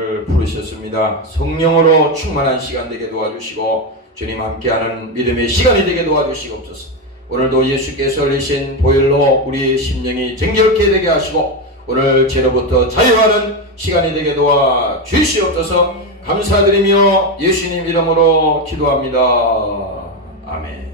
우리를 부르셨습니다. 성령으로 충만한 시간 되게 도와주시고 주님 함께하는 믿음의 시간이 되게 도와주시옵소서. 오늘도 예수께서 흘리신 보혈로 우리의 심령이 정결케 되게 하시고 오늘 죄로부터 자유하는 시간이 되게 도와주시옵소서. 감사드리며 예수님 이름으로 기도합니다. 아멘.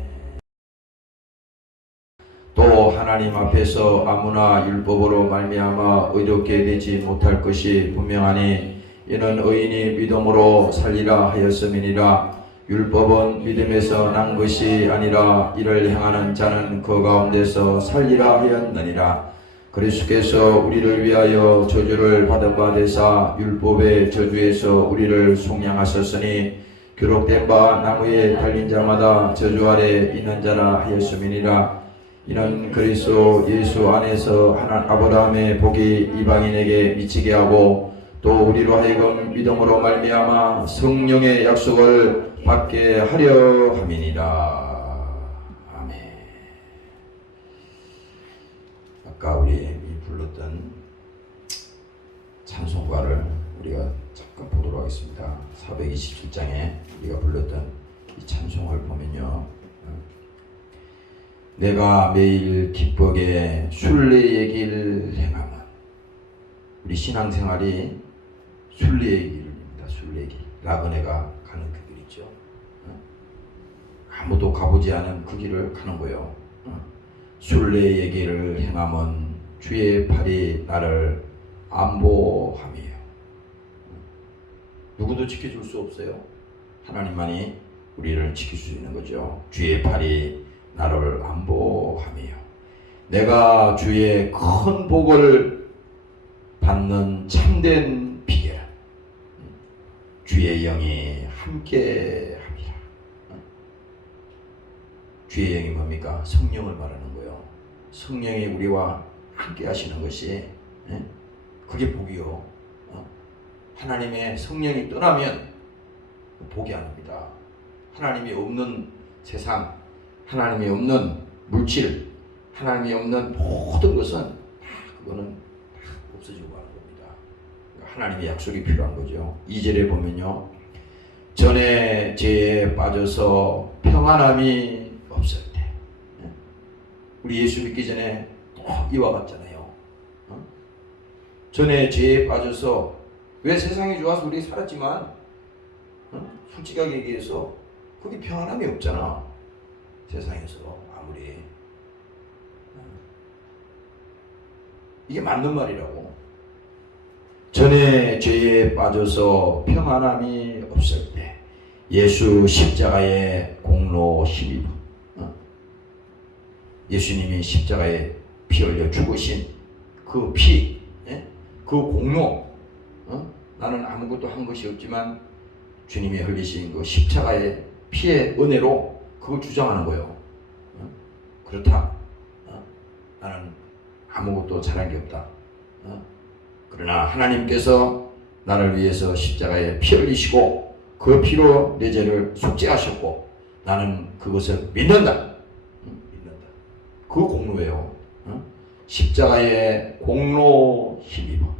또 하나님 앞에서 아무나 율법으로 말미암아 의롭게 되지 못할 것이 분명하니 이는 의인이 믿음으로 살리라 하였음이니라. 율법은 믿음에서 난 것이 아니라 이를 행하는 자는 그 가운데서 살리라 하였느니라. 그리스도께서 우리를 위하여 저주를 받은 바 되사 율법의 저주에서 우리를 속량하셨으니 기록된 바 나무에 달린 자마다 저주 아래 있는 자라 하였음이니라. 이는 그리스도 예수 안에서 아브라함의 복이 이방인에게 미치게 하고 또 우리로 하여금 믿음으로 말미암아 성령의 약속을 받게 하려 함이니라. 아멘. 아까 우리 불렀던 찬송가를 우리가 잠깐 보도록 하겠습니다. 427장에 우리가 불렀던 이 찬송을 보면요, 내가 매일 기쁘게 순례의 길 행하면, 우리 신앙생활이 순례의 길입니다. 순례의 길. 라그네가 가는 그 길 있죠. 아무도 가보지 않은 그 길을 가는 거예요. 순례의 길을 행하면 주의 팔이 나를 안보함이에요. 누구도 지켜줄 수 없어요. 하나님만이 우리를 지킬 수 있는 거죠. 주의 팔이 나를 안보함이요. 내가 주의 큰 복을 받는 참된 비결, 주의 영이 함께 합니다. 주의 영이 뭡니까? 성령을 말하는 거예요. 성령이 우리와 함께 하시는 것이, 그게 복이요. 하나님의 성령이 떠나면 복이 아닙니다. 하나님이 없는 세상, 하나님이 없는 물질, 하나님이 없는 모든 것은 다 그거는 다 없어지고 가는 겁니다. 하나님의 약속이 필요한 거죠. 2절에 보면요, 전에 죄에 빠져서 평안함이 없을 때, 우리 예수 믿기 전에 이와 같잖아요. 전에 죄에 빠져서, 왜 세상이 좋아서 우리 살았지만 솔직하게 얘기해서 거기 평안함이 없잖아. 세상에서 아무리. 이게 맞는 말이라고. 전에 죄에 빠져서 평안함이 없을 때 예수 십자가의 공로 힘입어, 예수님이 십자가에 피 흘려 죽으신 그 피, 그 공로, 나는 아무것도 한 것이 없지만 주님이 흘리신 그 십자가의 피의 은혜로 그걸 주장하는 거예요. 그렇다. 나는 아무것도 잘한 게 없다. 그러나 하나님께서 나를 위해서 십자가에 피 흘리시고 그 피로 내 죄를 속죄하셨고 나는 그것을 믿는다. 믿는다. 그 공로예요. 십자가의 공로 힘입어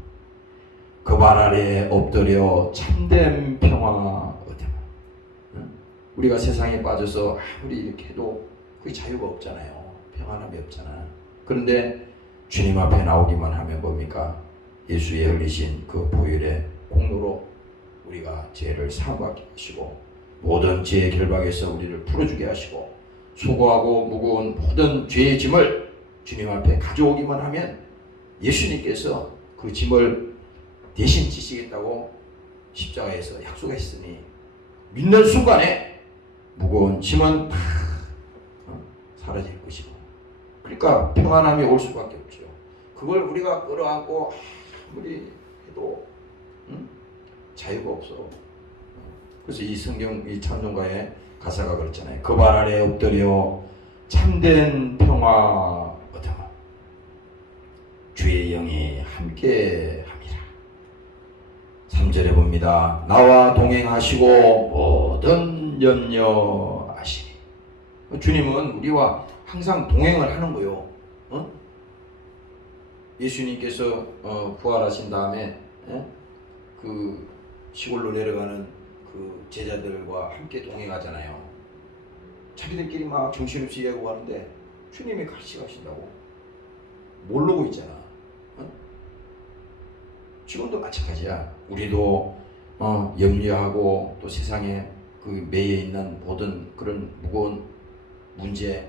그 발 아래 엎드려 참된 평화 얻으라. 우리가 세상에 빠져서 아무리 이렇게 해도 그 자유가 없잖아요. 평안함이 없잖아. 그런데 주님 앞에 나오기만 하면 뭡니까? 예수의 흘리신 그 보혈의 공로로 우리가 죄를 사함받게 하시고 모든 죄의 결박에서 우리를 풀어주게 하시고 수고하고 무거운 모든 죄의 짐을 주님 앞에 가져오기만 하면 예수님께서 그 짐을 대신 지시겠다고 십자가에서 약속했으니 믿는 순간에 무거운 짐은 다 사라질 것이고, 그러니까 평안함이 올 수밖에 없죠. 그걸 우리가 끌어안고 아무리 해도 자유가 없어. 그래서 이 성경, 이 찬송가의 가사가 그렇잖아요. 그 발 아래 엎드려 참된 평화 얻으라. 주의 영이 함께 함이라. 3절에 봅니다. 나와 동행하시고 모든 염려 아시니. 주님은 우리와 항상 동행을 하는 거예요. 예수님께서 부활하신 다음에 그 시골로 내려가는 그 제자들과 함께 동행하잖아요. 자기들끼리 막 정신없이 얘기하고 하는데 주님이 같이 가신다고 모르고 있잖아. 어? 지금도 마찬가지야. 우리도 염려하고 또 세상에 그 매여 있는 모든 그런 무거운 문제,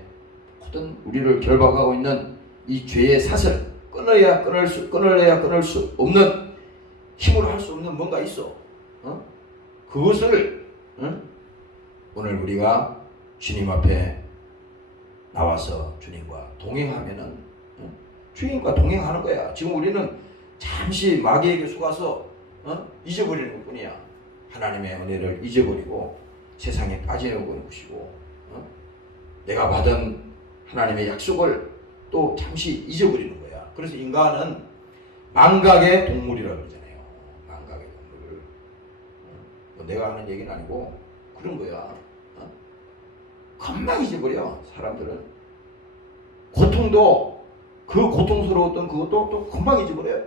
모든 우리를 결박하고 있는 이 죄의 사슬 끊어야 끊을 수 없는, 힘으로 할 수 없는 뭔가 있어. 그것을 오늘 우리가 주님 앞에 나와서 주님과 동행하면은 주님과 동행하는 거야. 지금 우리는 잠시 마귀에게 속아서 잊어버리는 것뿐이야. 하나님의 은혜를 잊어버리고 세상에 빠져버리는 것이고, 내가 받은 하나님의 약속을 또 잠시 잊어버리는 거야. 그래서 인간은 망각의 동물이라고 그러잖아요. 망각의 동물. 내가 하는 얘기는 아니고 그런 거야. 금방 잊어버려. 사람들은 고통도, 그 고통스러웠던 그것도 또 금방 잊어버려요.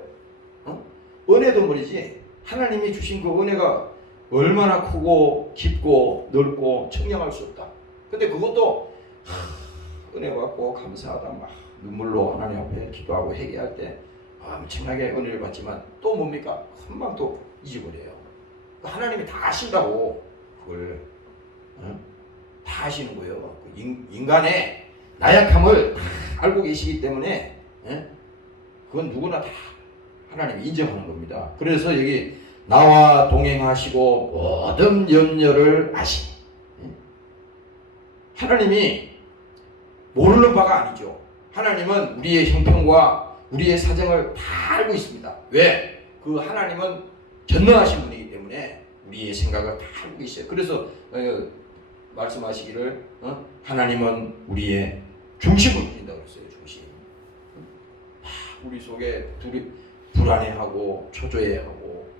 은혜도 말이지, 하나님이 주신 그 은혜가 얼마나 크고 깊고 넓고 청량할 수 없다. 근데 그것도 은혜 받고 감사하다 막 눈물로 하나님 앞에 기도하고 회개할 때 엄청나게 은혜를 받지만 또 뭡니까? 금방 또 잊어버려요. 하나님이 다 아신다고 그걸 다 아시는 거예요. 인간의 나약함을 다 알고 계시기 때문에 그건 누구나 다 하나님이 인정하는 겁니다. 그래서 여기 나와 동행하시고 모든 염려를 아시니, 하나님이 모르는 바가 아니죠. 하나님은 우리의 형편과 우리의 사정을 다 알고 있습니다. 왜? 그 하나님은 전능하신 분이기 때문에 우리의 생각을 다 알고 있어요. 그래서 말씀하시기를 하나님은 우리의 중심을 부린다고 그랬어요. 중심. 우리 속에 불안해하고 초조해하고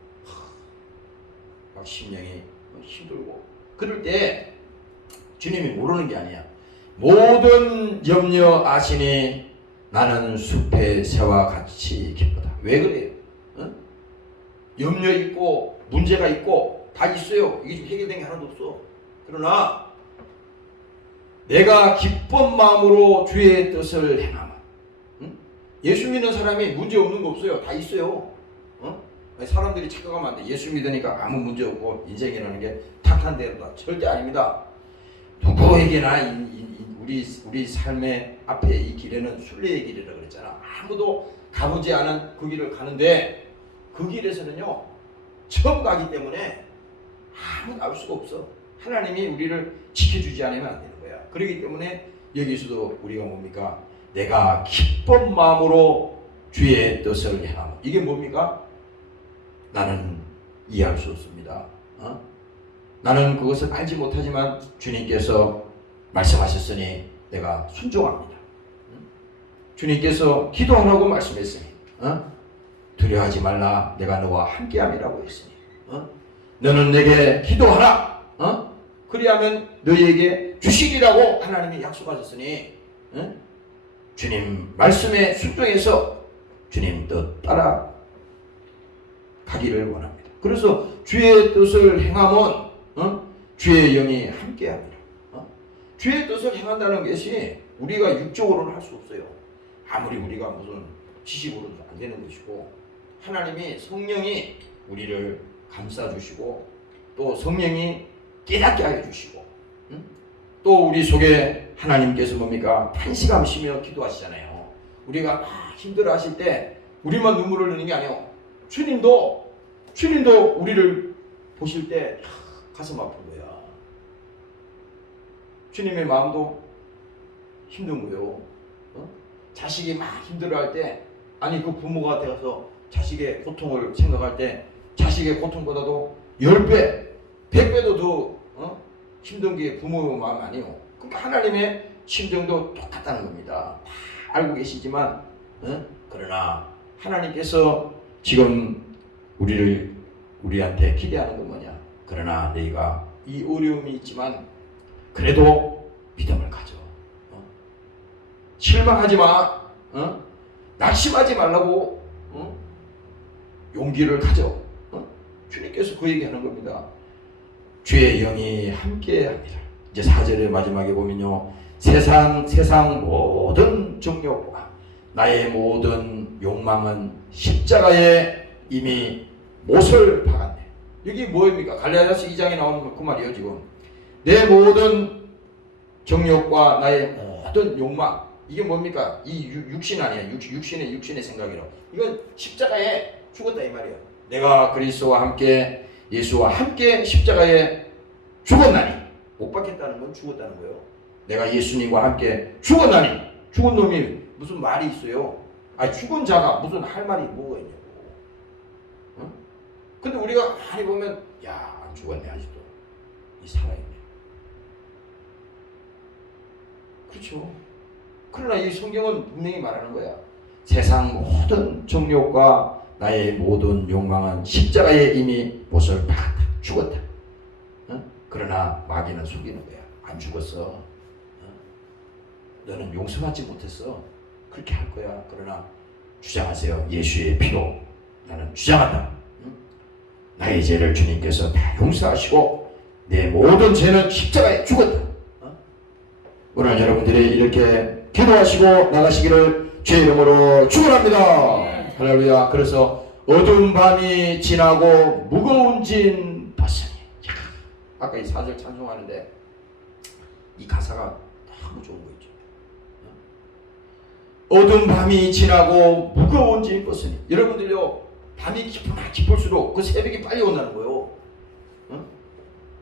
막 심령이 힘들고 그럴 때 주님이 모르는 게 아니야. 모든 염려 아시니 나는 숲의 새와 같이 기쁘다. 왜 그래요? 염려 있고 문제가 있고 다 있어요. 이게 지금 해결된 게 하나도 없어. 그러나 내가 기쁜 마음으로 주의 뜻을 행하면, 예수 믿는 사람이 문제 없는 거 없어요. 다 있어요. 사람들이 착각하면 안 돼. 예수 믿으니까 아무 문제 없고 인생이라는 게 탁한 대로다. 절대 아닙니다. 누구에게나 우리 삶의 앞에 이 길에는 순례의 길이라고 그랬잖아. 아무도 가보지 않은 그 길을 가는데 그 길에서는요 처음 가기 때문에 아무도 알 수가 없어. 하나님이 우리를 지켜주지 않으면 안 되는 거야. 그렇기 때문에 여기서도 우리가 뭡니까? 내가 기쁜 마음으로 주의 뜻을 행하고, 이게 뭡니까? 나는 이해할 수 없습니다. 나는 그것을 알지 못하지만 주님께서 말씀하셨으니 내가 순종합니다. 주님께서 기도하라고 말씀했으니 두려워하지 말라, 내가 너와 함께함이라고 했으니 너는 내게 기도하라. 그리하면 너희에게 주시리라고 하나님이 약속하셨으니 주님 말씀에 순종해서 주님 뜻 따라 가기를 원합니다. 그래서 주의 뜻을 행하면 주의 영이 함께합니다. 주의 뜻을 행한다는 것이 우리가 육적으로는 할 수 없어요. 아무리 우리가 무슨 지식으로는 안 되는 것이고, 하나님이 성령이 우리를 감싸주시고 또 성령이 깨닫게 하여 주시고, 또 우리 속에 하나님께서 뭡니까? 탄식하시며 기도하시잖아요. 우리가 막 힘들어 하실 때 우리만 눈물을 흘리는 게 아니에요. 주님도 우리를 보실 때 가슴 아픈 거야. 주님의 마음도 힘든 거예요. 자식이 막 힘들어할 때, 아니 그 부모가 되어서 자식의 고통을 생각할 때 자식의 고통보다도 10배, 100배도 더 힘든 게 부모의 마음 아니에요. 그러니까 하나님의 심정도 똑같다는 겁니다. 다 알고 계시지만 그러나 하나님께서 지금 우리한테 기대하는 건 뭐냐? 그러나 너희가 이 어려움이 있지만 그래도 믿음을 가져. 실망하지 마. 낙심하지 말라고 용기를 가져. 주님께서 그 얘기하는 겁니다. 주의 영이 함께합니다. 이제 4절의 마지막에 보면요, 세상 모든 정욕과 나의 모든 욕망은 십자가에 이미 못을 박았네. 여기 뭐입니까? 갈라디아서 2장에 나오는 그 말이에요. 지금 내 모든 정욕과 나의 모든 욕망, 이게 뭡니까? 이 육신 아니야. 육신의 생각이라. 이건 십자가에 죽었다 이 말이에요. 내가 그리스도와 함께, 예수와 함께 십자가에 죽었나니, 못 박혔다는 건 죽었다는 거예요. 내가 예수님과 함께 죽었나니, 죽은 놈이 무슨 말이 있어요? 아니, 죽은 자가 무슨 할 말이 뭐가 있냐고. 응? 근데 우리가 많이 보면, 야, 안 죽었네 아직도. 이 살아있네. 그렇죠. 그러나 이 성경은 분명히 말하는 거야. 세상 모든 정욕과 나의 모든 욕망은 십자가에 이미 못을 박았다. 죽었다. 어? 그러나 마귀는 속이는 거야. 안 죽었어. 어? 너는 용서받지 못했어. 그렇게 할 거야. 그러나 주장하세요. 예수의 피로 나는 주장한다. 응? 나의 죄를 주님께서 다 용서하시고 내 모든 죄는 십자가에 죽었다. 어? 오늘 여러분들이 이렇게 기도하시고 나가시기를 주의 이름으로 축원합니다. 할렐루야. 그래서 어두운 밤이 지나고 무거운 짐 벗으니. 아까 이 4절 찬송하는데 이 가사가 너무 좋은 거 있죠. 어두운 밤이 지나고 무거운 짐 벗으니. 여러분들요, 밤이 깊으나 깊을수록 그 새벽이 빨리 온다는 거예요.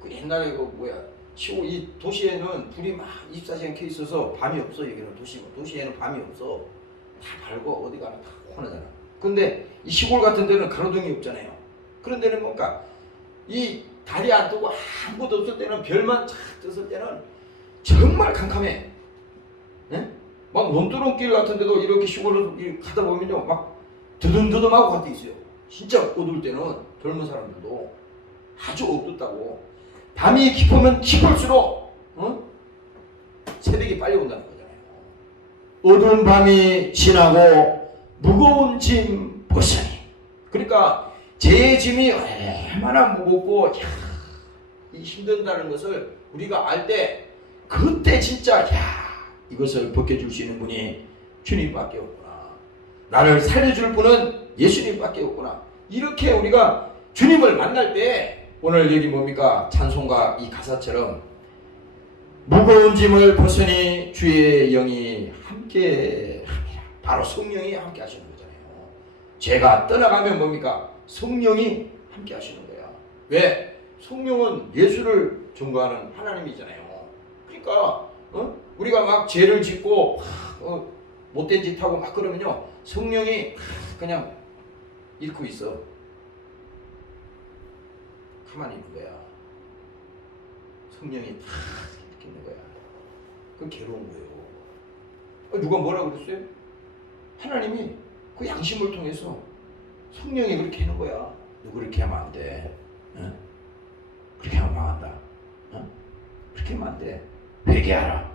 그 옛날에 그 시골 이 도시에는 불이 막 24시간 켜 있어서 밤이 없어. 여기는 도시에는 밤이 없어. 다 밝고 어디 가면 다 환하잖아. 근데 이 시골 같은 데는 가로등이 없잖아요. 그런 데는 뭔가 이 달이 안 뜨고 아무것도 없을 때는, 별만 착 떴을 때는 정말 캄캄해. 네? 막 논두렁길 같은 데도 이렇게 시골로 가다 보면요, 막 드듬드듬하고 갈 때 있어요. 진짜 어두울 때는 젊은 사람들도 아주 어둡다고. 밤이 깊으면 깊을수록 새벽이 빨리 온다는 거잖아요. 어두운 밤이 지나고 무거운 짐 벗으니. 그러니까 제 짐이 얼마나 무겁고 이 힘든다는 것을 우리가 알 때, 그때 진짜 이것을 벗겨줄 수 있는 분이 주님밖에 없구나. 나를 살려줄 분은 예수님밖에 없구나. 이렇게 우리가 주님을 만날 때, 오늘 여기 뭡니까? 찬송가 이 가사처럼 무거운 짐을 벗으니 주의 영이 함께 합니다. 바로 성령이 함께 하시는 거잖아요. 죄가 떠나가면 뭡니까? 성령이 함께 하시는 거야. 왜? 성령은 예수를 증거하는 하나님이잖아요. 그러니까 우리가 막 죄를 짓고 못된 짓 하고 막 그러면요, 성령이 그냥 잃고 있어. 가만히 있는 거야. 성령이 다 이렇게 있는 거야. 그건 괴로운 거예요. 누가 뭐라고 그랬어요? 하나님이 그 양심을 통해서 성령이 그렇게 하는 거야. 너 그렇게 하면 안 돼. 어? 그렇게 하면 망한다. 어? 그렇게 하면 안 돼. 회개하라.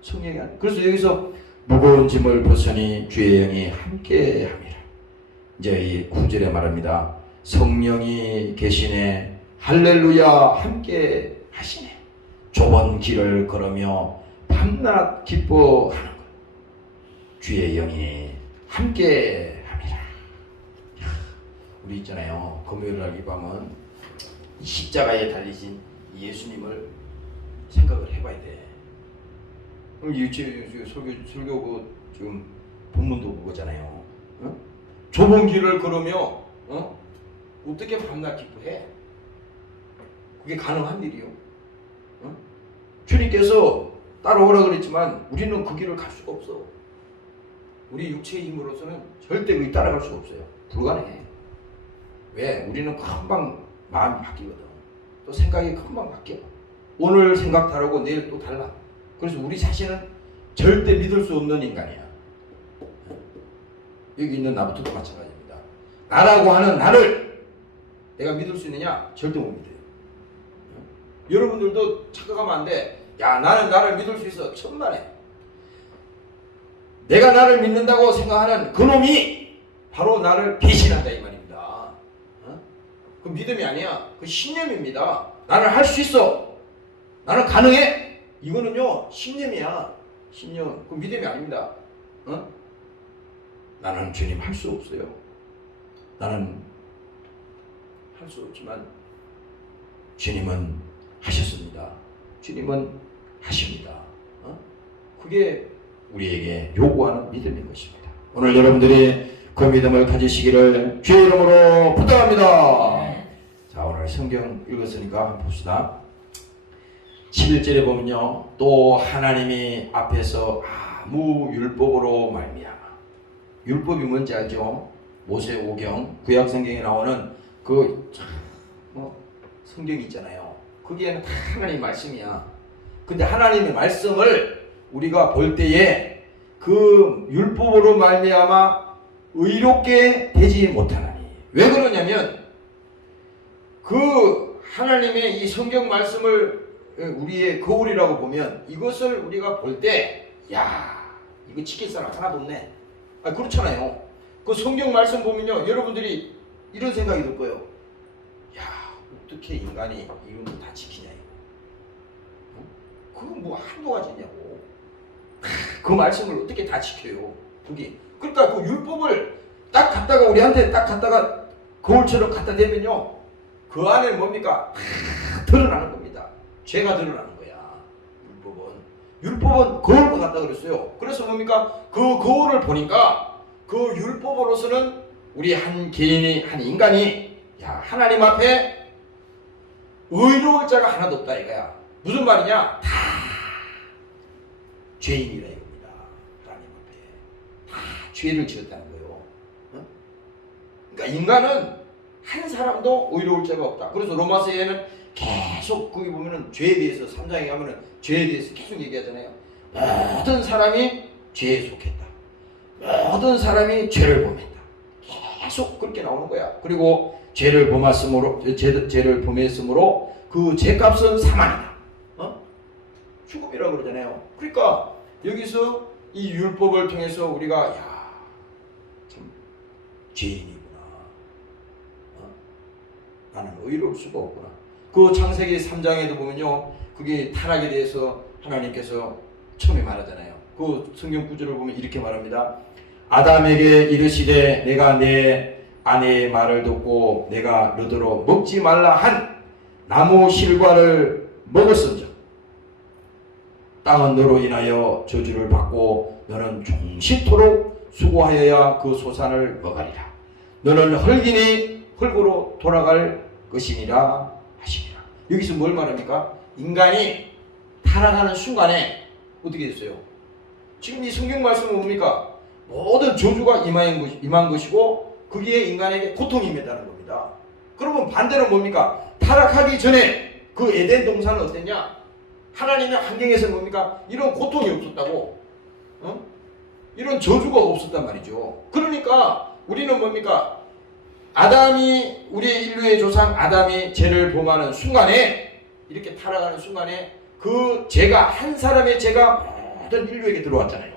성령이 하는. 그래서 여기서 무거운 짐을 벗으니 주의 영이 함께 합니다. 이제 이 9절에 말합니다. 성령이 계시네. 할렐루야. 함께 하시네. 좁은 길을 걸으며 밤낮 기뻐하는 것. 주의 영이 함께 합니다. 우리 있잖아요. 금요일날 이 밤은 십자가에 달리신 예수님을 생각을 해봐야 돼. 그럼 설교 지금 본문도 그거잖아요. 좁은 길을 걸으며 어떻게 밤낮 기뻐해? 그게 가능한 일이요. 주님께서 따라오라 그랬지만 우리는 그 길을 갈 수가 없어. 우리 육체의 힘으로서는 절대 그게 따라갈 수가 없어요. 불가능해. 왜? 우리는 금방 마음이 바뀌거든. 또 생각이 금방 바뀌어. 오늘 생각 다르고 내일 또 달라. 그래서 우리 자신은 절대 믿을 수 없는 인간이야. 여기 있는 나부터도 마찬가지입니다. 나라고 하는 나를 내가 믿을 수 있느냐? 절대 못 믿어요. 여러분들도 착각하면 안 돼. 야, 나는 나를 믿을 수 있어. 천만에. 내가 나를 믿는다고 생각하는 그놈이 바로 나를 배신한다 이 말입니다. 그 믿음이 아니야. 그 신념입니다. 나는 할 수 있어. 나는 가능해. 이거는요 신념이야. 신념. 그 믿음이 아닙니다. 어? 나는 주님 할 수 없어요. 나는 할 수 없지만 주님은 하셨습니다. 주님은 하십니다. 어? 그게 우리에게 요구하는 믿음인 것입니다. 오늘 여러분들이 그 믿음을 가지시기를 주의 이름으로 부탁합니다. 자, 오늘 성경 읽었으니까 한번 봅시다. 11절에 보면요, 또 하나님이 앞에서 아무 율법으로 말미암아. 율법이 뭔지 알죠? 모세오경, 구약성경에 나오는 그 성경이 있잖아요. 그게 다 하나님의 말씀이야. 근데 하나님의 말씀을 우리가 볼 때에 그 율법으로 말미암아 의롭게 되지 못하나니. 왜 그러냐면 그 하나님의 이 성경 말씀을 우리의 거울이라고 보면 이것을 우리가 볼 때 야, 이거 지킬 사람 하나도 없네. 그렇잖아요. 그 성경 말씀 보면요, 여러분들이 이런 생각이 들 거예요. 야, 어떻게 인간이 이런 거 다 지키냐 이거. 그거 뭐 한두 가지냐고. 그 말씀을 어떻게 다 지켜요? 그게. 그러니까 그 율법을 딱 갖다가 우리한테 딱 갖다가 거울처럼 갖다 대면요, 그 안에 뭡니까? 다 드러나는 겁니다. 죄가 드러나는 거야. 율법은 거울과 같다 그랬어요. 그래서 뭡니까? 그 거울을 보니까 그 율법으로서는 우리 한 개인이, 한 인간이 야, 하나님 앞에 의로울 자가 하나도 없다 이거야. 무슨 말이냐? 다 죄인이라 이겁니다. 하나님 앞에 다 죄를 지었다는 거예요. 어? 그러니까 인간은 한 사람도 의로울 자가 없다. 그래서 로마서에는 계속 거기 보면은 죄에 대해서 3장에 가면은 죄에 대해서 계속 얘기하잖아요. 모든 사람이 죄에 속했다. 모든 사람이 죄를 범했다. 계속 그렇게 나오는 거야. 그리고 죄를 범했으므로 그 죄값은 사망이다. 죽음이라고 그러잖아요. 그러니까 여기서 이 율법을 통해서 우리가 야, 참 죄인이구나. 나는 의로울 수가 없구나. 그 창세기 3장에도 보면요, 그게 타락에 대해서 하나님께서 처음에 말하잖아요. 그 성경 구절을 보면 이렇게 말합니다. 아담에게 이르시되 내가 내 아내의 말을 듣고 내가 너더러 먹지 말라 한 나무 실과를 먹었은즉 땅은 너로 인하여 저주를 받고 너는 종신토록 수고하여야 그 소산을 먹으리라. 너는 흙이니 흙으로 돌아갈 것이니라 하시니라. 여기서 뭘 말합니까? 인간이 타락하는 순간에 어떻게 됐어요? 지금 이 성경 말씀은 뭡니까? 모든 저주가 임한 것이고 그게 인간에게 고통이 임했다는 겁니다. 그러면 반대로 뭡니까? 타락하기 전에 그 에덴 동산은 어땠냐? 하나님의 환경에서 뭡니까? 이런 고통이 없었다고. 이런 저주가 없었단 말이죠. 그러니까 우리는 뭡니까? 아담이, 우리 인류의 조상 아담이 죄를 범하는 순간에, 이렇게 타락하는 순간에 그 죄가, 한 사람의 죄가 모든 인류에게 들어왔잖아요.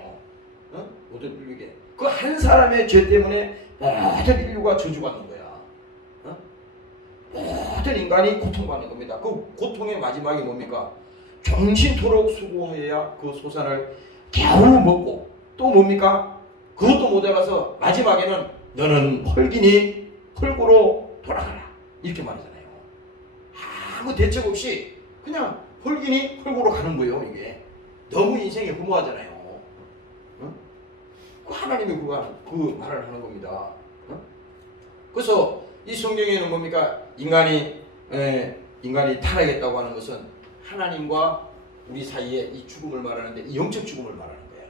모든 인류에게. 그 한 사람의 죄 때문에 모든 인류가 저주받는 거야. 모든 인간이 고통받는 겁니다. 그 고통의 마지막이 뭡니까? 종신토록 수고해야 그 소산을 겨우 먹고, 또 뭡니까? 그것도 모자라서 마지막에는 너는 흙이니 흙으로 돌아가라, 이렇게 말하잖아요. 아무 대책 없이 그냥 흙이니 흙으로 가는 거예요. 이게 너무 인생이 허무하잖아요. 그 하나님이 그 말을 하는 겁니다. 그래서 이 성경에는 뭡니까? 인간이 타락했다고 하는 것은 하나님과 우리 사이에 이 죽음을 말하는데, 이 영적 죽음을 말하는 거야.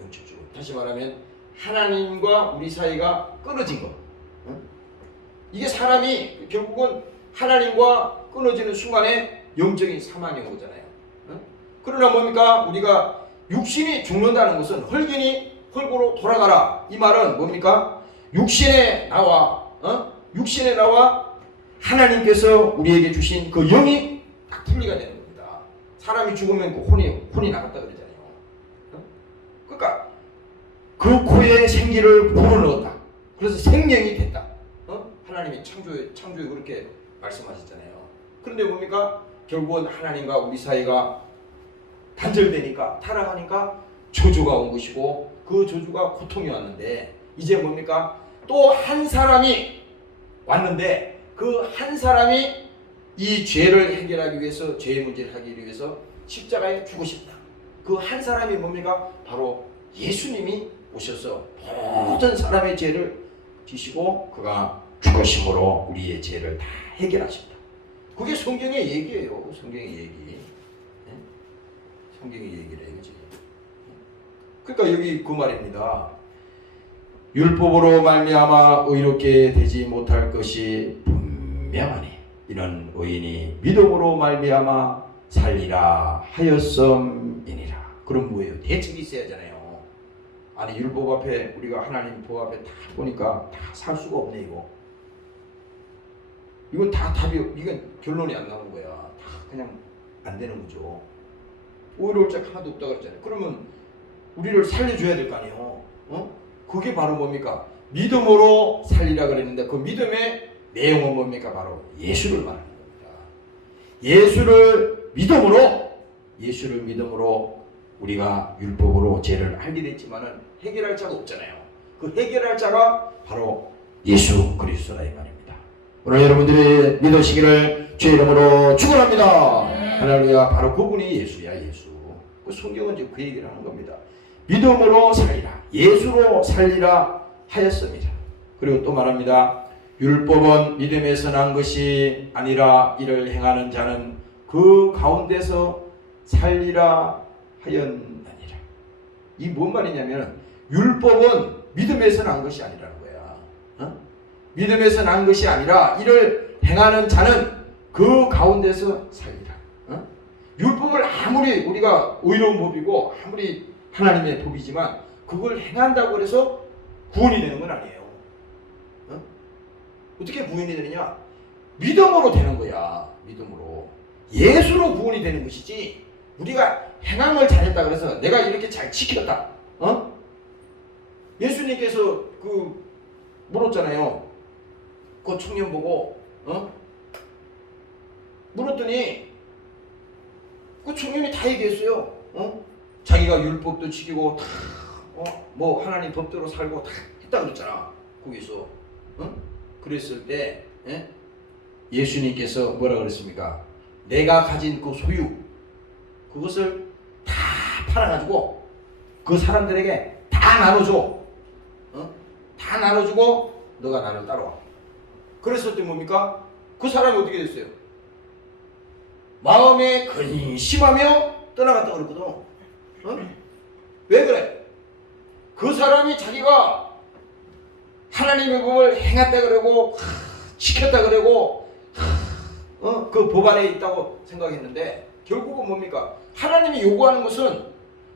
영적 죽음. 다시 말하면 하나님과 우리 사이가 끊어진 것. 이게 사람이 결국은 하나님과 끊어지는 순간에 영적인 사망이 오잖아요. 그러나 뭡니까? 우리가 육신이 죽는다는 것은 흙이니 흙으로 돌아가라. 이 말은 뭡니까? 육신에 나와 하나님께서 우리에게 주신 그 영이 딱 분리가 되는 겁니다. 사람이 죽으면 그 혼이 나갔다 그러잖아요. 그러니까 그 코에 생기를 불어넣었다. 그래서 생명이 됐다. 하나님 하나님이 창조에 그렇게 말씀하셨잖아요. 그런데 뭡니까? 결국은 하나님과 우리 사이가 단절되니까, 타락하니까 저주가 온 것이고, 그 저주가 고통이 왔는데, 이제 뭡니까? 또 한 사람이 왔는데, 그 한 사람이 이 죄를 해결하기 위해서, 죄의 문제를 하기 위해서 십자가에 죽으십니다. 그 한 사람이 뭡니까? 바로 예수님이 오셔서 모든 사람의 죄를 지시고 그가 죽으심으로 우리의 죄를 다 해결하십니다. 그게 성경의 얘기예요. 성경의 얘기. 성경의 얘기를 해야지. 그러니까 여기 그 말입니다. 율법으로 말미암아 의롭게 되지 못할 것이 분명하니 이는 의인이 믿음으로 말미암아 살리라 하였음이니라. 그럼 뭐예요? 대책이 있어야 하잖아요. 아니 율법 앞에 우리가 하나님 법 앞에 다 보니까 다 살 수가 없네 이거. 이건 다 답이, 이건 결론이 안 나오는 거야. 다 그냥 안 되는 거죠. 의로울 자 하나도 없다 그랬잖아요. 그러면 우리를 살려줘야 될 거 아니에요. 그게 바로 뭡니까? 믿음으로 살리라 그랬는데 그 믿음의 내용은 뭡니까? 바로 예수를 말하는 겁니다. 예수를 믿음으로 우리가 율법으로 죄를 알게 됐지만은 해결할 자가 없잖아요. 그 해결할 자가 바로 예수 그리스도라 이 말입니다. 오늘 여러분들이 믿으시기를 주의 이름으로 축원합니다. 할렐루야. 바로 그분이 예수야, 예수. 그 성경은 지금 그 얘기를 하는 겁니다. 믿음으로 살리라, 예수로 살리라 하였습니다. 그리고 또 말합니다. 율법은 믿음에서 난 것이 아니라 이를 행하는 자는 그 가운데서 살리라 하였느니라. 이 뭔 말이냐면 율법은 믿음에서 난 것이 아니라는 거야. 믿음에서 난 것이 아니라 이를 행하는 자는 그 가운데서 살리라. 율법을 아무리 우리가 의로운 법이고 아무리 하나님의 법이지만 그걸 행한다고 해서 구원이 되는 건 아니에요. 어떻게 구원이 되느냐? 믿음으로 되는 거야. 믿음으로. 예수로 구원이 되는 것이지 우리가 행함을 잘했다 그래서 내가 이렇게 잘 지켰다. 예수님께서 물었잖아요. 그 청년 보고 물었더니 그 청년이 다 얘기했어요. 자기가 율법도 지키고 다 뭐 하나님 법대로 살고 다 했다 그랬잖아. 거기서 그랬을 때 예수님께서 뭐라 그랬습니까? 내가 가진 그 소유 그것을 다 팔아가지고 그 사람들에게 다 나눠줘. 다 나눠주고 너가 나를 따라와. 그랬을 때 뭡니까? 그 사람이 어떻게 됐어요? 마음에 근심하며 떠나갔다 그랬거든. 왜 그래? 그 사람이 자기가 하나님의 법을 행했다 그러고 지켰다 그러고 그 법 안에 있다고 생각했는데 결국은 뭡니까? 하나님이 요구하는 것은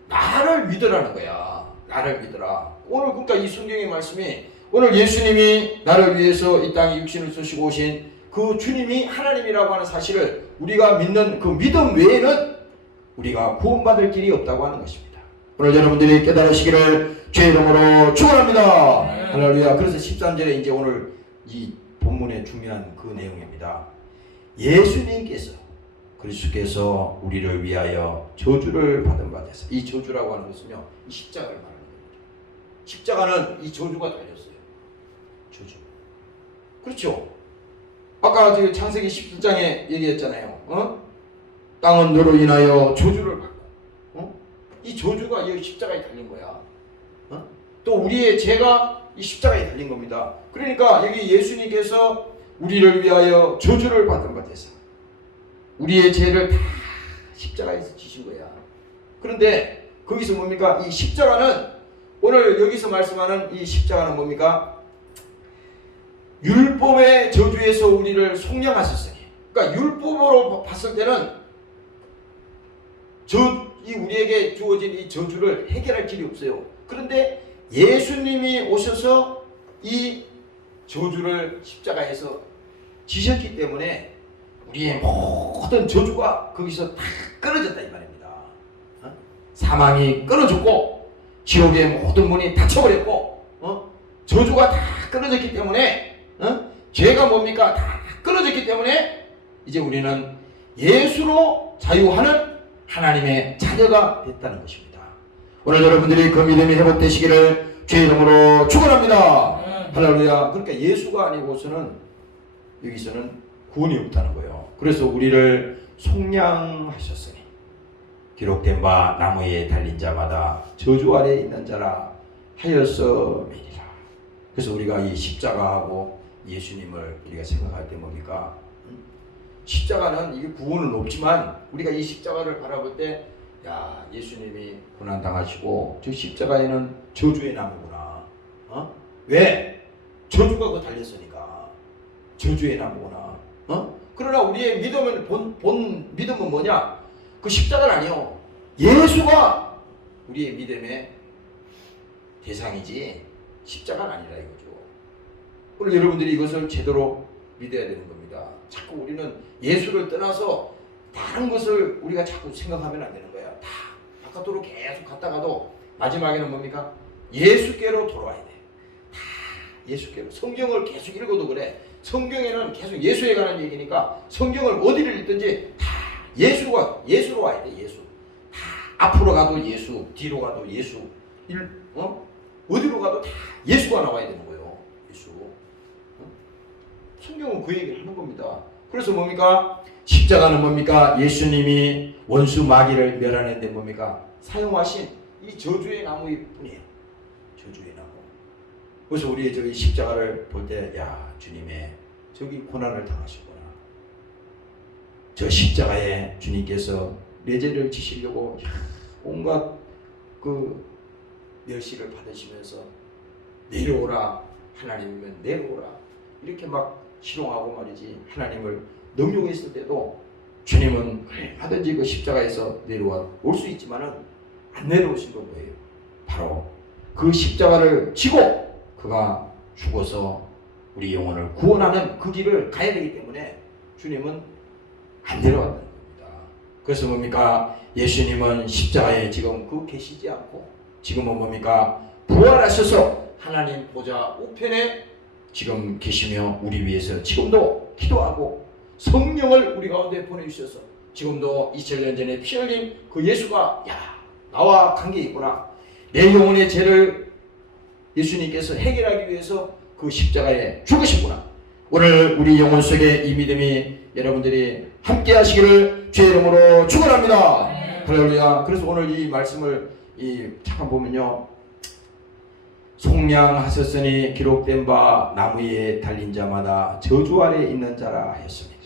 나를 믿으라는 거야. 나를 믿으라. 오늘 그러니까 이 성경의 말씀이 오늘 예수님이 나를 위해서 이 땅에 육신을 쓰시고 오신 그 주님이 하나님이라고 하는 사실을 우리가 믿는 그 믿음 외에는 우리가 구원받을 길이 없다고 하는 것입니다. 오늘 여러분들이 깨달으시기를 주의 이름으로 축원합니다. 할렐루야. 그래서 13절에 이제 오늘 이 본문의 중요한 그 내용입니다. 예수님께서 그리스도께서 우리를 위하여 저주를 받은 바 되사. 이 저주라고 하는 것은요, 이 십자가를 말하는 겁니다. 십자가는 이 저주가 달렸어요. 저주. 그렇죠? 아까 지금 창세기 17장에 얘기했잖아요. 땅은 너로 인하여 저주를 받고, 이 저주가 이 십자가에 달린 거야. 또 우리의 죄가 이 십자가에 달린 겁니다. 그러니까 여기 예수님께서 우리를 위하여 저주를 받은 바 되사. 우리의 죄를 다 십자가에서 지신 거야. 그런데 거기서 뭡니까? 이 십자가는 오늘 여기서 말씀하는 이 십자가는 뭡니까? 율법의 저주에서 우리를 속량하셨어요. 그러니까 율법으로 봤을 때는 이 우리에게 주어진 이 저주를 해결할 길이 없어요. 그런데 예수님이 오셔서 이 저주를 십자가에서 지셨기 때문에 우리의 모든 저주가 거기서 다 끊어졌다 이 말입니다. 사망이 끊어졌고 지옥의 모든 문이 닫혀버렸고 저주가 다 끊어졌기 때문에 죄가 뭡니까? 다 끊어졌기 때문에 이제 우리는 예수로 자유하는 하나님의 자녀가 됐다는 것입니다. 오늘 여러분들이 그 믿음이 회복되시기를 주의 이름으로 축원합니다. 할렐루야. 그러니까 예수가 아니고서는 여기서는 구원이 없다는 거예요. 그래서 우리를 속량하셨으니 기록된 바 나무에 달린 자마다 저주 아래 있는 자라 하였음이니라. 그래서 우리가 이 십자가하고 예수님을 우리가 생각할 때 뭡니까? 십자가는 이게 구원은 없지만 우리가 이 십자가를 바라볼 때 야, 예수님이 고난 당하시고 저 십자가에는 저주의 나무구나. 왜? 저주가 그 달렸으니까 저주의 나무구나. 그러나 우리의 믿음은 본 믿음은 뭐냐? 그 십자가는 아니요. 예수가 우리의 믿음의 대상이지 십자가는 아니라 이거죠. 오늘 여러분들이 이것을 제대로 믿어야 되는 겁니다. 자꾸 우리는 예수를 떠나서 다른 것을 우리가 자꾸 생각하면 안 되는 거야. 다 바깥으로 계속 갔다가도 마지막에는 뭡니까? 예수께로 돌아와야 돼. 다 예수께로. 성경을 계속 읽어도 그래. 성경에는 계속 예수에 관한 얘기니까 성경을 어디를 읽든지 다 예수로 와야 돼. 예수. 다 앞으로 가도 예수, 뒤로 가도 예수. 어디로 가도 다 예수가 나와야 되는 거예요. 예수. 성경은 그 얘기를 하는 겁니다. 그래서 뭡니까? 십자가는 뭡니까? 예수님이 원수 마귀를 멸하는데 뭡니까? 사용하신 이 저주의 나무일 뿐이에요. 저주의 나무. 그래서 우리 저기 십자가를 볼 때, 야, 주님의 저기 고난을 당하셨구나. 저 십자가에 주님께서 내 죄를 지시려고 온갖 그 멸시를 받으시면서 내려오라. 하나님이면 내려오라. 이렇게 막 실용하고 말이지. 하나님을 능욕했을 때도 주님은 하든지 그 십자가에서 내려와 올 수 있지만은 안 내려오신 건 뭐예요? 바로 그 십자가를 지고 그가 죽어서 우리 영혼을 구원하는 그 길을 가야 되기 때문에 주님은 안 내려왔다는 겁니다. 그래서 뭡니까? 예수님은 십자가에 지금 그 계시지 않고 지금은 뭡니까? 부활하셔서 하나님 보좌 우편에 지금 계시며 우리 위해서 지금도 기도하고 성령을 우리 가운데 보내주셔서 지금도 2000년 전에 피 흘린 그 예수가 야, 나와 관계 있구나. 내 영혼의 죄를 예수님께서 해결하기 위해서 그 십자가에 죽으셨구나. 오늘 우리 영혼 속에 이 믿음이 여러분들이 함께 하시기를 주의 이름으로 축원합니다. 할렐루야. 그래서 오늘 이 말씀을 잠깐 보면요. 속량하셨으니 기록된 바 나무 위에 달린 자마다 저주 아래 있는 자라 했습니다.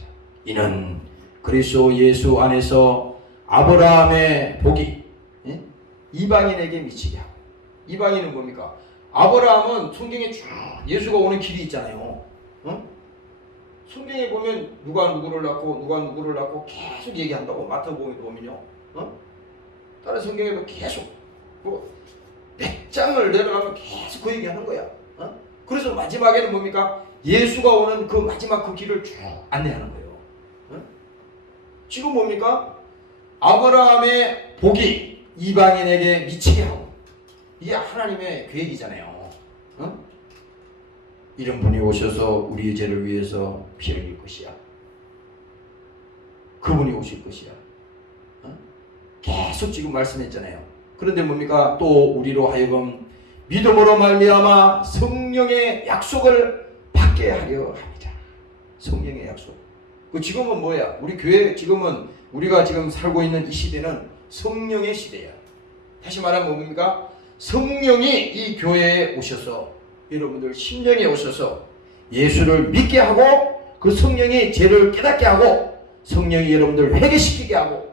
이는 그리스도 예수 안에서 아브라함의 복이 이방인에게 미치게 하고. 이방인은 뭡니까? 아브라함은 성경에 쭉 예수가 오는 길이 있잖아요. 성경에 보면 누가 누구를 낳고 계속 얘기한다고. 마태복음에 보면요. 다른 성경에도 계속 몇 장을 내려가면 계속 그 얘기하는 거야. 그래서 마지막에는 뭡니까? 예수가 오는 그 마지막 그 길을 쭉 안내하는 거예요. 지금 뭡니까? 아브라함의 복이 이방인에게 미치게 하고. 이게 하나님의 계획이잖아요. 이런 분이 오셔서 우리의 죄를 위해서 피 흘릴 것이야. 그분이 오실 것이야. 계속 지금 말씀했잖아요. 그런데 뭡니까? 또 우리로 하여금 믿음으로 말미암아 성령의 약속을 받게 하려 합니다. 성령의 약속. 그 지금은 뭐야? 우리 교회 지금은 우리가 지금 살고 있는 이 시대는 성령의 시대야. 다시 말하면 뭡니까? 성령이 이 교회에 오셔서 여러분들 10년에 오셔서 예수를 믿게 하고 그 성령이 죄를 깨닫게 하고 성령이 여러분들 회개시키게 하고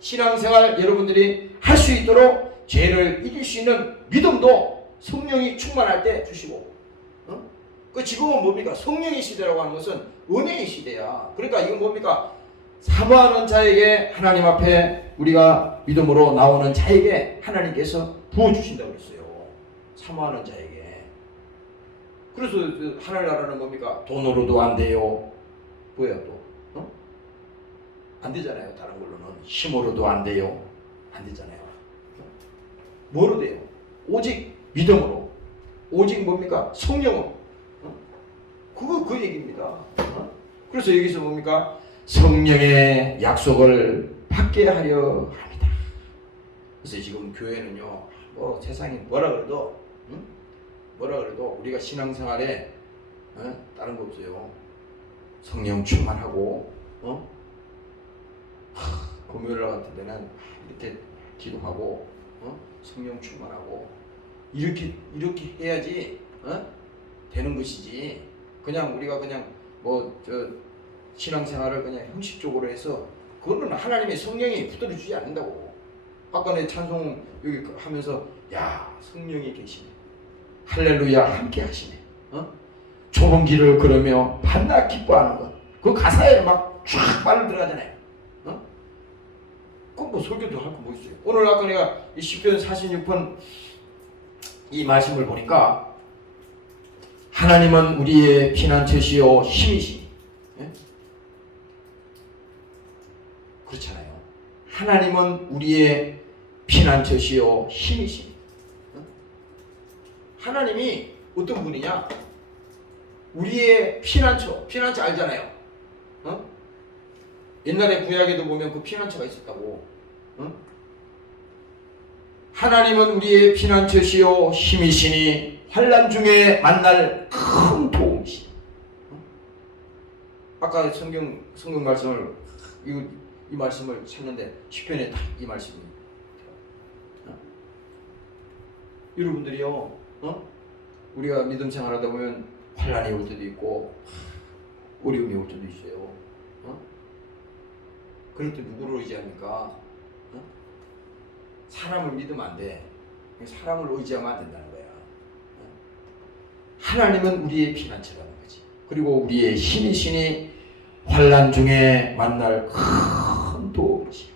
신앙생활 여러분들이 할 수 있도록 죄를 이길 수 있는 믿음도 성령이 충만할 때 주시고 그 지금은 뭡니까? 성령의 시대라고 하는 것은 은혜의 시대야. 그러니까 이건 뭡니까? 사모하는 자에게 하나님 앞에 우리가 믿음으로 나오는 자에게 하나님께서 부어주신다고 그랬어요. 사모하는 자에게. 그래서 하늘나라는 뭡니까? 돈으로도 안 돼요. 뭐야 또? 안 되잖아요. 다른 걸로는. 힘으로도 안 돼요. 안 되잖아요. 뭐로 돼요? 오직 믿음으로. 오직 뭡니까? 성령으로. 그 그 얘기입니다. 그래서 여기서 뭡니까? 성령의 약속을 받게 하려 합니다. 그래서 지금 교회는요, 뭐 세상이 뭐라 그래도 우리가 신앙생활에 다른 거 없어요. 성령 충만하고 금요일 같은 데는 이렇게 기도하고 성령 충만하고 이렇게 해야지 되는 것이지. 그냥 우리가 그냥 뭐 신앙생활을 그냥 형식적으로 해서 그거는 하나님의 성령이 붙들어 주지 않는다고. 아까 내 찬송 여기 하면서 야 성령이 계시네, 할렐루야 함께 하시네, 좁은 길을 걸으며 반나 기뻐하는 것, 그 가사에 막 쫙 말을 들어가잖아요. 그럼 뭐 설교도 할 거 뭐 있어요. 오늘 아까 내가 이 시편 46편 이 말씀을 보니까 하나님은 우리의 피난처시요 힘이시니, 그렇잖아요. 하나님은 우리의 피난처시요 힘이시니. 하나님이 어떤 분이냐? 우리의 피난처 알잖아요. 옛날에 구약에도 보면 그 피난처가 있었다고. 하나님은 우리의 피난처시요 힘이시니 환난 중에 만날 큰 도움이시니. 아까 성경 말씀을 이 말씀을 찾는데 시편에 딱 이 말씀입니다. 여러분들이요, 우리가 믿음 생활하다 보면 환난이 올 때도 있고 어려움이 올 때도 있어요. 그럴 때 누구를 의지합니까? 사람을 믿으면 안 돼. 사람을 의지하면 안 된다는 거야. 하나님은 우리의 피난처라는 거지. 그리고 우리의 힘이시니 환난 중에 만날 큰 도움이시.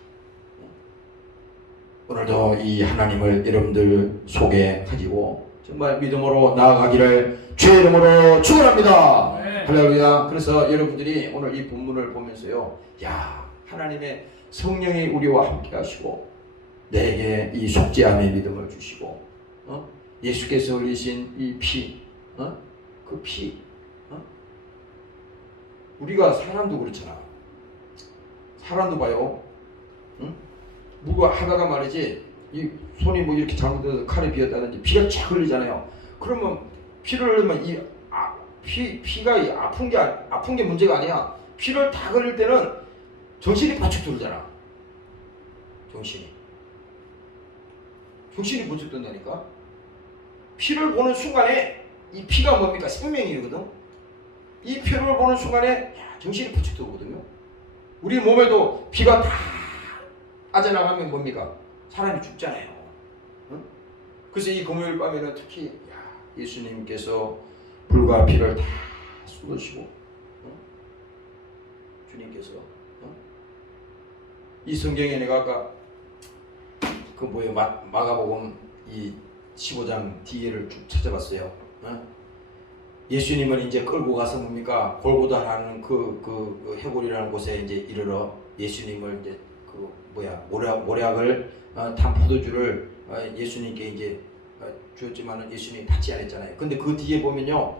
오늘도 이 하나님을 여러분들 속에 가지고 정말 믿음으로 나아가기를 주의 이름으로 축원합니다. 네. 할렐루야. 그래서 여러분들이 오늘 이 본문을 보면서요, 야 하나님의 성령이 우리와 함께 하시고 내게 이 속지 않은 믿음을 주시고 예수께서 흘리신 이 피, 그 피, 우리가 사람도 그렇잖아. 사람도 봐요. 누가 하다가 말이지 이 손이 뭐 이렇게 잘못해서 칼에 비었다든지 피가 쫙 흘리잖아요. 그러면 피를 흘리면 이 피가 아픈 게 문제가 아니야. 피를 다 흘릴 때는 정신이 바짝 돌잖아. 정신이 바짝 돈다니까. 피를 보는 순간에 이 피가 뭡니까? 생명이거든. 이 피를 보는 순간에 정신이 바짝 돌거든요. 우리 몸에도 피가 다 빠져나가면 뭡니까? 사람이 죽잖아요. 그래서 이 금요일 밤에는 특히 예수님께서 불과 피를 다 쏟으시고 주님께서 이 성경에 내가 아까 그 마가복음 이 15장 뒤에를 쭉 찾아봤어요. 예수님을 이제 끌고 가서 뭡니까? 골고다라는 그 해골이라는 곳에 이제 이르러 예수님을 이제 모략을 탄 포도주를 예수님께 이제 주었지만은 예수님이 받지 않았잖아요. 근데 그 뒤에 보면요,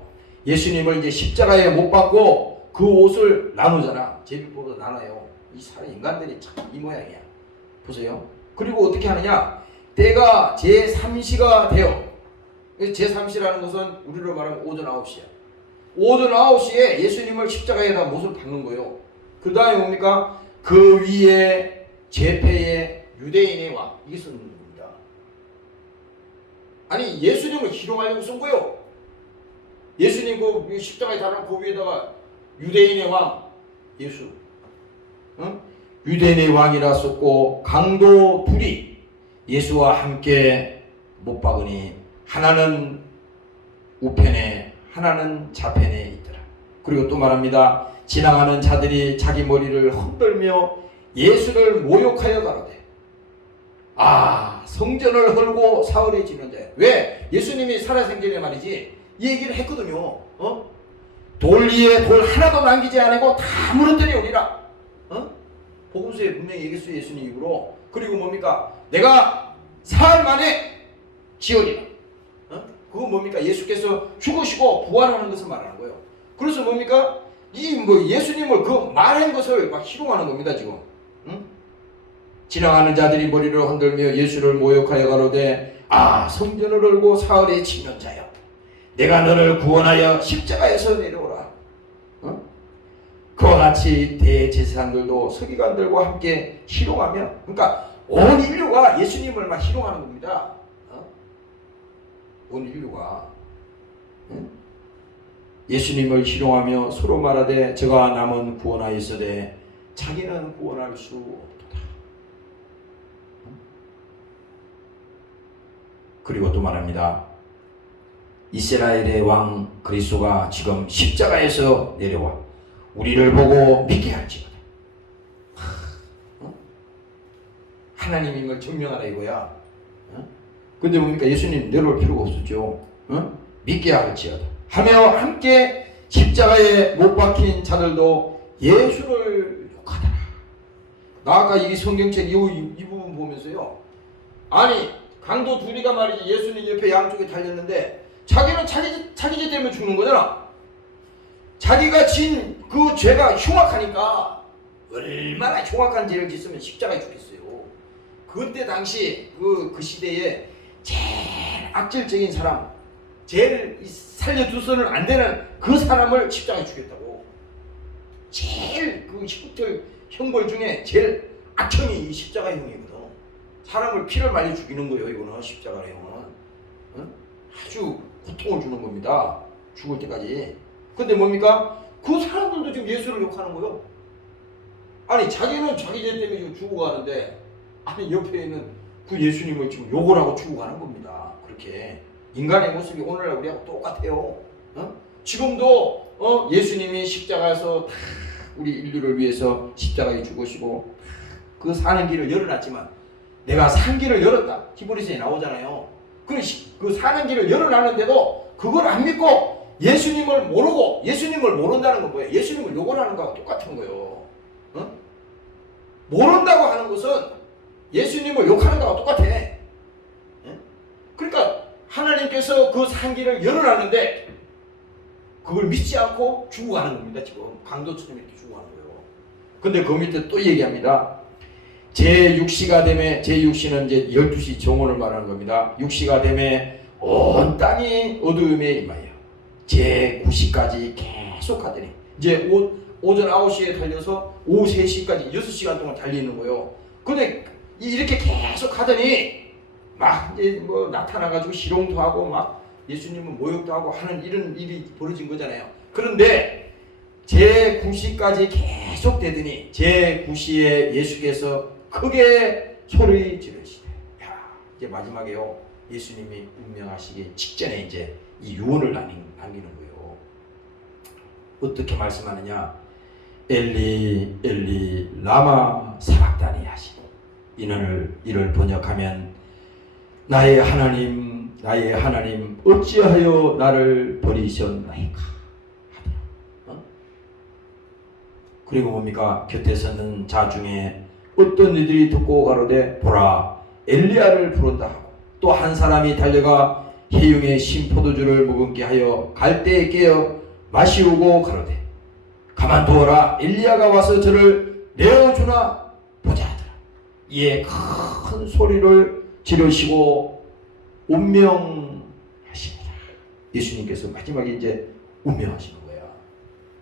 예수님을 이제 십자가에 못 박고 그 옷을 나누잖아. 제비뽑아서 나눠요. 이 사람 인간들이 참 이 모양이야. 보세요. 그리고 어떻게 하느냐? 때가 제3시가 되어. 제3시라는 것은 우리로 말하면 오전 9시야. 오전 9시에 예수님을 십자가에다 못을 박는 거예요. 그 다음에 뭡니까? 그 위에 제패의 유대인의 왕. 이게 쓰는 겁니다. 아니 예수님을 희롱하려고 쓴 거예요. 예수님 그 십자가에 달아난 그 위에다가 유대인의 왕 예수, 유대인의 왕이라 썼고 강도 둘이 예수와 함께 못 박으니 하나는 우편에 하나는 좌편에 있더라. 그리고 또 말합니다. 지나가는 자들이 자기 머리를 흔들며 예수를 모욕하여 가로되 성전을 헐고 사흘에 지는 자야. 왜? 예수님이 살아생전에 말이지 이 얘기를 했거든요. 돌 위에 돌 하나도 남기지 않고 다 무너뜨려 오리라. 복음서에 분명히 얘기했어요. 예수님 입으로. 그리고 뭡니까? 내가 사흘 만에 지으리라. 그거 뭡니까? 예수께서 죽으시고 부활하는 것을 말하는 거예요. 그래서 뭡니까? 이 뭐 예수님을 그 말한 것을 막 희롱하는 겁니다 지금. 응? 지나가는 자들이 머리를 흔들며 예수를 모욕하여 가로되 성전을 얼고 사흘에 치는 자여, 내가 너를 구원하여 십자가에서 내려오라. 그와 같이 대제사장들도 서기관들과 함께 희롱하며, 그러니까 온 인류가 예수님을 막 희롱하는 겁니다. 온 인류가 예수님을 희롱하며 서로 말하되 저가 남은 구원하였으되 자기는 구원할 수 없도다. 그리고 또 말합니다. 이스라엘의 왕 그리스도가 지금 십자가에서 내려와 우리를 보고 믿게 할지어다. 하나님임을 증명하라 이거야. 근데 뭡니까? 예수님 내려올 필요가 없었죠. 믿게 할지어다 하며 함께 십자가에 못 박힌 자들도 예수를 욕하더라. 나 아까 이 성경책 이 부분 보면서요, 아니 강도 둘이가 말이지 예수님 옆에 양쪽에 달렸는데 자기는 자기 죄 때문에 죽는 거잖아. 자기가 진 그 죄가 흉악하니까, 얼마나 흉악한 죄를 짓으면 십자가에 죽겠어요. 그때 당시 그 시대에 제일 악질적인 사람, 제일 살려두서는 안 되는 그 사람을 십자가에 죽였다고. 제일 그 형벌 중에 제일 악형이 이 십자가형이거든. 사람을 피를 말려 죽이는 거예요. 이거는 십자가형은 아주 고통을 주는 겁니다. 죽을 때까지. 근데 뭡니까? 그 사람들도 지금 예수를 욕하는 거예요. 아니 자기는 자기 죄 때문에 지금 죽어가는데, 아니 옆에 있는 그 예수님을 지금 욕을 하고 죽어가는 겁니다. 그렇게 인간의 모습이 오늘날 우리하고 똑같아요. 지금도 예수님이 십자가에서 다 우리 인류를 위해서 십자가에 죽으시고 그 사는 길을 열어놨지만, 내가 산 길을 열었다 히브리서에 나오잖아요. 그 사는 길을 열어놨는데도 그걸 안 믿고 예수님을 모르고, 예수님을 모른다는 건 뭐예요? 예수님을 욕을 하는 거하고 똑같은 거예요. 모른다고 하는 것은 예수님을 욕하는 거하고 똑같아. 그러니까 하나님께서 그 산길을 열어놨는데 그걸 믿지 않고 죽어가는 겁니다. 지금 강도처럼 이렇게 죽어가는 거예요. 근데 그 밑에 또 얘기합니다. 제6시가 되매, 제6시는 이제 12시 정원을 말하는 겁니다. 6시가 되매 온 땅이 어두움에 임하여 제9시까지 계속 하더니, 이제 오전 9시에 달려서 오후 3시까지 6시간 동안 달리는 거예요. 근데 이렇게 계속 하더니 막 이제 뭐 나타나가지고 희롱도 하고 막 예수님은 모욕도 하고 하는 이런 일이 벌어진 거잖아요. 그런데 제9시까지 계속 되더니 제9시에 예수께서 크게 소리 지르시되, 이제 마지막에요, 예수님이 운명하시기 직전에 이제 이 유언을 남기는 거예요. 어떻게 말씀하느냐? 엘리 엘리 라마 사박다니 하시니, 이를 번역하면 나의 하나님 어찌하여 나를 버리셨나이까 하더라. 그리고 뭡니까? 곁에 서는 자 중에 어떤 이들이 듣고 가로되 보라 엘리야를 부른다 하고, 또 한 사람이 달려가 해용의 신포도주를 머금게 하여 갈대에 깨어 마시우고 가로되 가만두어라, 엘리야가 와서 저를 내어주나 보자 하더라. 이에 큰 소리를 지르시고 운명하십니다. 예수님께서 마지막에 이제 운명하시는 거야.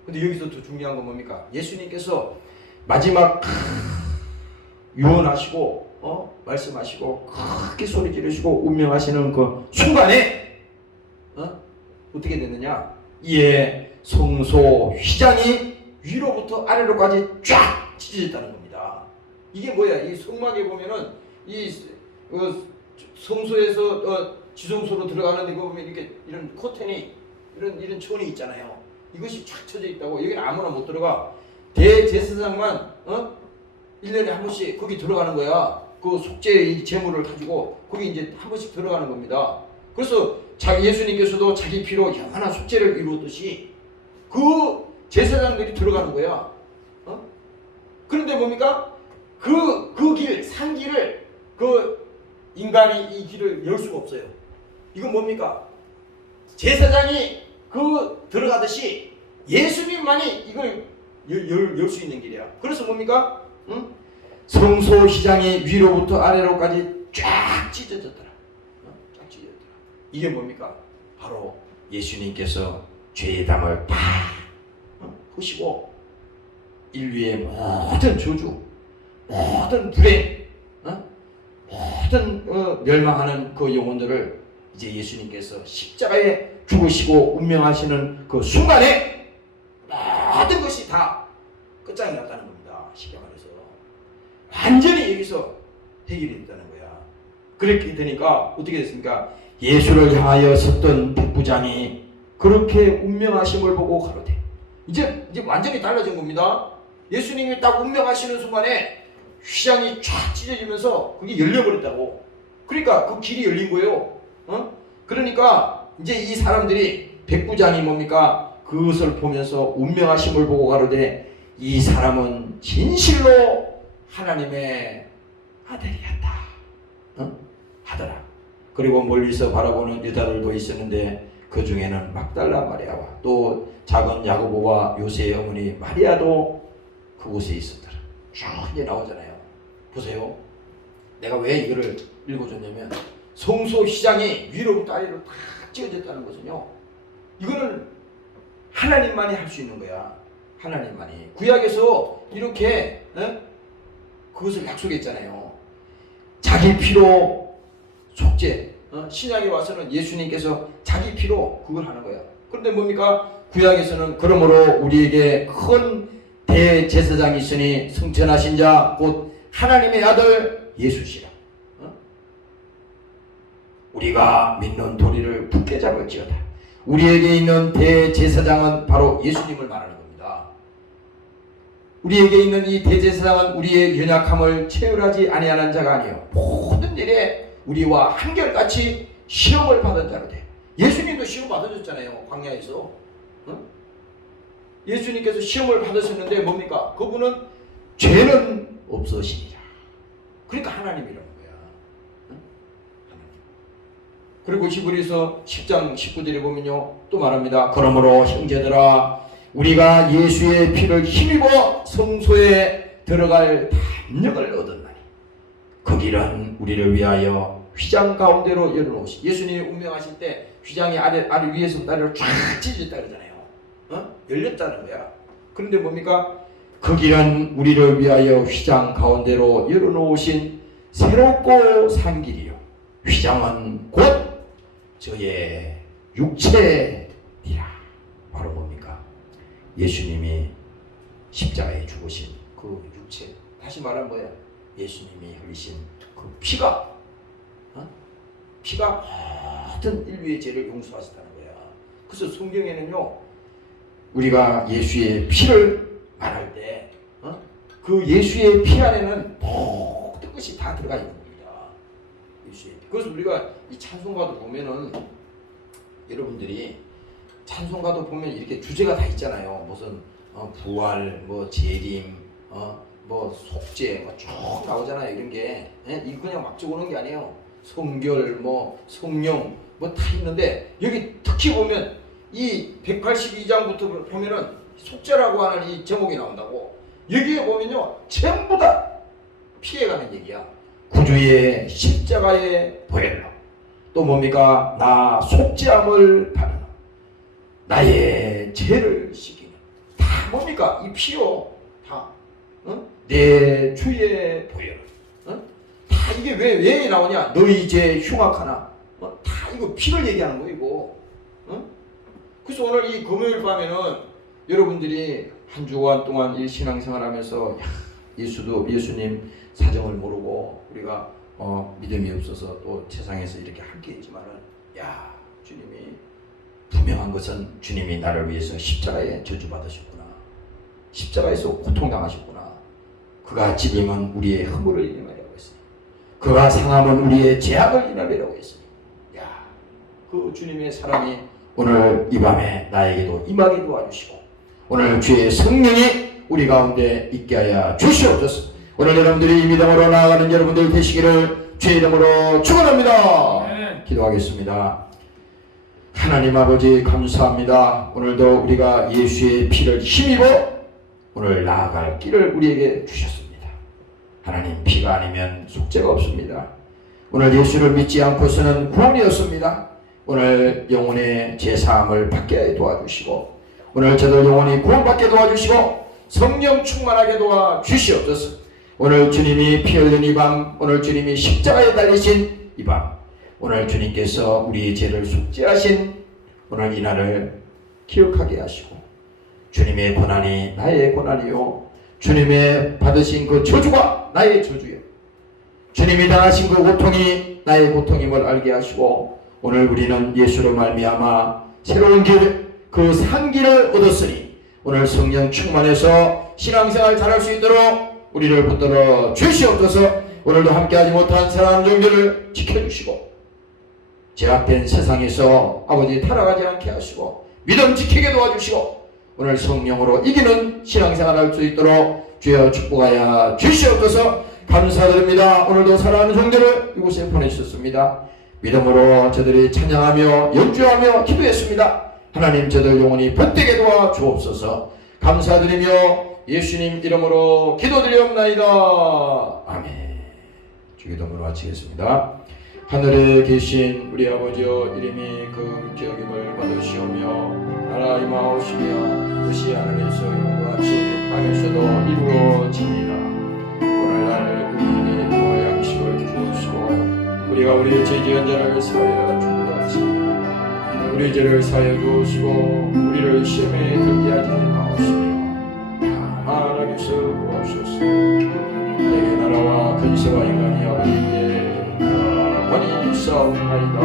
근데 여기서 더 중요한 건 뭡니까? 예수님께서 마지막 유언하시고 말씀하시고 크게 소리 지르시고 운명하시는 그 순간에 어떻게 됐느냐? 이에 성소 휘장이 위로부터 아래로까지 쫙 찢어졌다는 겁니다. 이게 뭐야? 이 성막에 보면은 이 성소에서 지성소로 들어가는데 이거 보면 이렇게 이런 커튼이 이런 천이 있잖아요. 이것이 쫙 쳐져 있다고. 여기는 아무나 못 들어가. 대제사장만 1년에 한 번씩 거기 들어가는 거야. 그 속죄의 제물을 가지고 거기 이제 한 번씩 들어가는 겁니다. 그래서 예수님께서도 자기 피로 영원한 속죄를 이루었듯이 그 제사장들이 들어가는 거야. 그런데 뭡니까? 그 길, 산길을 그 인간이 이 길을 열 수가 없어요. 이건 뭡니까? 제사장이 그 들어가듯이 예수님만이 이걸 열 수 있는 길이야. 그래서 뭡니까? 응? 성소 휘장이 위로부터 아래로까지 쫙 찢어졌더라. 쫙 찢어졌더라. 이게 뭡니까? 바로 예수님께서 죄의 담을 다 푸시고 인류의 모든 저주, 모든 불행, 모든 멸망하는 그 영혼들을 이제 예수님께서 십자가에 죽으시고 운명하시는 그 순간에 모든 것이 다 끝장이 났다는 겁니다. 쉽게 말해서 완전히 여기서 해결이 됐다는 거야. 그렇게 되니까 어떻게 됐습니까? 예수를 향하여 섰던 백부장이 그렇게 운명하심을 보고 가로되 이제 완전히 달라진 겁니다. 예수님이 딱 운명하시는 순간에 휘장이 쫙 찢어지면서 그게 열려버렸다고. 그러니까 그 길이 열린 거예요. 그러니까 이제 이 사람들이 백부장이 뭡니까? 그것을 보면서 운명하심을 보고 가로되 이 사람은 진실로 하나님의 아들이었다. 하더라. 그리고 멀리서 바라보는 여자들도 있었는데 그 중에는 막달라 마리아와 또 작은 야고보와 요새의 어머니 마리아도 그곳에 있었더라. 쭉 이제 나오잖아요. 보세요. 내가 왜 이거를 읽어줬냐면 성소 휘장이 위로부터 아래로 다 찢어졌다는 것은요. 이거는 하나님만이 할 수 있는 거야. 하나님만이. 구약에서 이렇게 그것을 약속했잖아요. 자기 피로 속죄. 신약에 와서는 예수님께서 자기 피로 그걸 하는 거야. 그런데 뭡니까? 구약에서는 그러므로 우리에게 큰 대제사장이 있으니 성천하신 자 곧 하나님의 아들 예수시라. 우리가 믿는 도리를 굳게 잡을지어다. 우리에게 있는 대제사장은 바로 예수님을 말하는 겁니다. 우리에게 있는 이 대제사장은 우리의 연약함을 체휼하지 아니하는 자가 아니요 모든 일에 우리와 한결같이 시험을 받은 자로 돼. 예수님도 시험 받으셨잖아요. 광야에서. 예수님께서 시험을 받으셨는데 뭡니까? 그분은 죄는 없으시니라. 그러니까 하나님이라는 거야. 하나님. 그리고 히브리서 10장 19절에 보면요. 또 말합니다. 그러므로 형제들아 우리가 예수의 피를 힘입어 성소에 들어갈 담력을 얻었나니 그 길은 우리를 위하여 휘장 가운데로 열어놓으시. 예수님이 운명하실 때 휘장이 아래 위에서부터 아래로 쫙 찢어졌다 그러잖아요. 열렸다는 거야. 그런데 뭡니까? 그 길은 우리를 위하여 휘장 가운데로 열어놓으신 새롭고 산 길이요. 휘장은 곧 저의 육체니라. 바로 뭡니까? 예수님이 십자가에 죽으신 그 육체. 다시 말하면 뭐야? 예수님이 흘리신 그 피가 모든 인류의 죄를 용서하셨다는 거야. 그래서 성경에는요. 우리가 예수의 피를 말할 때 그 예수의 피 안에는 모든 것이 다 들어가 있는 겁니다. 예수의 피. 그래서 우리가 이 찬송가도 보면은 여러분들이 찬송가도 보면 이렇게 주제가 다 있잖아요. 무슨 부활, 뭐 재림, 뭐 속죄, 뭐 쭉 나오잖아요. 이런 게 이거 그냥 막 적어놓은 게 아니에요. 성결, 뭐 성령, 뭐 다 있는데 여기 특히 보면 이 182장부터 보면은 속죄라고 하는 이 제목이 나온다고. 여기에 보면요 전부 다 피해가는 얘기야. 구주의 십자가의 보혈로 또 뭡니까? 나 속죄함을 받는 나의 죄를 씻기는 다 뭡니까? 이 피요 다 내 주의 보혈 다 이게 왜 나오냐? 너희 죄 흉악하나 다 이거 피를 얘기하는 거 이거. 그래서 오늘 이 금요일 밤에는 여러분들이 한 주간 동안 이 신앙생활하면서 예수님 사정을 모르고 우리가 믿음이 없어서 또 세상에서 이렇게 함께했지만은 야 주님이 분명한 것은 주님이 나를 위해서 십자가에 저주받으셨구나. 십자가에서 고통당하셨구나. 그가 찔림은 우리의 허물을 인함이라고 했으니 그가 상함은 우리의 죄악을 인함이라고 했으니 야 그 주님의 사랑이 오늘 이 밤에 나에게도 임하게 도와주시고 오늘 주의 성령이 우리 가운데 있게 하여 주시옵소서. 오늘 여러분들이 이 믿음으로 나아가는 여러분들 되시기를 주의 이름으로 축원합니다. 기도하겠습니다. 하나님 아버지 감사합니다. 오늘도 우리가 예수의 피를 힘입어 오늘 나아갈 길을 우리에게 주셨습니다. 하나님, 피가 아니면 속죄가 없습니다. 오늘 예수를 믿지 않고서는 구원이 없습니다. 오늘 영혼의 제사함을 받게 도와주시고 오늘 저들 영혼이 구원받게 도와주시고 성령 충만하게 도와주시옵소서. 오늘 주님이 피 흘린 이 밤, 오늘 주님이 십자가에 달리신 이 밤, 오늘 주님께서 우리의 죄를 속죄하신 오늘 이날을 기억하게 하시고 주님의 고난이 나의 고난이요 주님의 받으신 그 저주가 나의 저주요 주님이 당하신 그 고통이 나의 고통임을 알게 하시고 오늘 우리는 예수로 말미암아 새로운 길, 그 산 길을 얻었으니 오늘 성령 충만해서 신앙생활 잘할 수 있도록 우리를 붙들어 주시옵소서. 오늘도 함께하지 못한 사랑하는 종들을 지켜주시고 제약된 세상에서 아버지 타락하지 않게 하시고 믿음 지키게 도와주시고 오늘 성령으로 이기는 신앙생활 할 수 있도록 주여 축복하여 주시옵소서. 감사드립니다. 오늘도 사랑하는 종들을 이곳에 보내주셨습니다. 믿음으로 저들이 찬양하며 연주하며 기도했습니다. 하나님, 저들 영혼이 복되게 도와 주옵소서. 감사드리며 예수님 이름으로 기도드리옵나이다. 아멘. 주기도문을 마치겠습니다. 하늘에 계신 우리 아버지여, 이름이 거룩히 여김을 받으시오며 나라 임하옵시며 뜻이 하늘에서 이룬 것 같이 땅에서도 이루어집니다. 오늘날 우리에게 양식을 주옵시고 우리가 우리의 죄 지은 자를 사하여 준 것 같이 우리 죄를 사하여 주옵시고 우리를 시험에 들게 하지 마옵시며 다만 악에서 구하옵소서. 내게 나라와 근세와 영광이 아버지께 영원히 있사옵나이다.